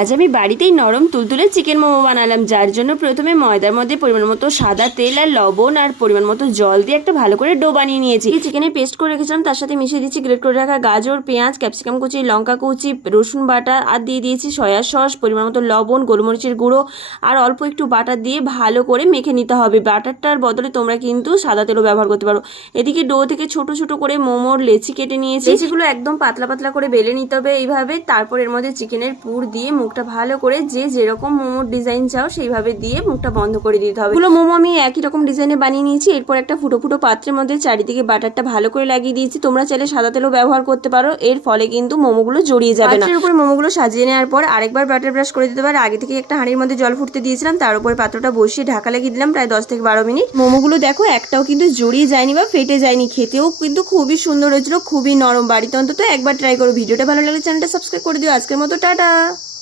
আজ আমি বাড়িতেই নরম তুলতুলে চিকেন মোমো বানালাম, যার জন্য প্রথমে ময়দার মধ্যে পরিমাণ মতো সাদা তেল আর লবণ আর পরিমাণ মতো জল দিয়ে একটা ভালো করে ডো বানিয়ে নিয়েছি। চিকেনের পেস্ট করে রেখেছিলাম, তার সাথে মিশিয়ে দিচ্ছি গ্রেট করে রাখা গাজর, পেঁয়াজ, ক্যাপসিকাম কুচি, লঙ্কা কুচি, রসুন বাটা আর দিয়ে দিয়েছি সয়া সস, পরিমাণ মতো লবণ, গোলমরিচের গুঁড়ো আর অল্প একটু বাটার দিয়ে ভালো করে মেখে নিতে হবে। বাটারটার বদলে তোমরা কিন্তু সাদা তেলও ব্যবহার করতে পারো। এদিকে ডো থেকে ছোট ছোট করে মোমোর লেচি কেটে নিয়েছি। লেচিগুলো একদম পাতলা পাতলা করে বেলে নিতে হবে এইভাবে। তারপর এর মধ্যে চিকেনের পুর দিয়ে মুখটা ভালো করে যে যেরকম মোমোর ডিজাইন চাও সেইভাবে দিয়ে মুখটা বন্ধ করে দিতে হবে। এগুলো মোমো আমি একই রকম ডিজাইনে বানিয়ে নিয়েছি। এরপর একটা ফুটো ফুটো পাত্রের মধ্যে চারিদিকে বাটারটা ভালো করে লাগিয়ে দিয়েছি। তোমরা চাইলে সাদা তেলও ব্যবহার করতে পারো, এর ফলে কিন্তু মোমোগুলো জড়িয়ে যাবে না। পাত্রের উপরে মোমোগুলো সাজিয়ে নেওয়ার পর আরেকবার বাটার ব্রাশ করে দিতে পারে। আগে থেকে একটা হাঁড়ির মধ্যে জল ফুটতে দিয়েছিলাম, তার উপরে পাত্রটা বসিয়ে ঢাকা লাগিয়ে দিলাম প্রায় 10 থেকে 12 মিনিট। মোমোগুলো দেখো একটাও কিন্তু জড়িয়ে যায়নি বা ফেটে যায়নি, খেতেও কিন্তু খুবই সুন্দর হয়েছিল, খুবই নরম। বাড়িতে অন্তত একবার ট্রাই করো। ভিডিওটা ভালো লাগলে চ্যানেলটা সাবস্ক্রাইব করে দিও। আজকের মতো টাটা।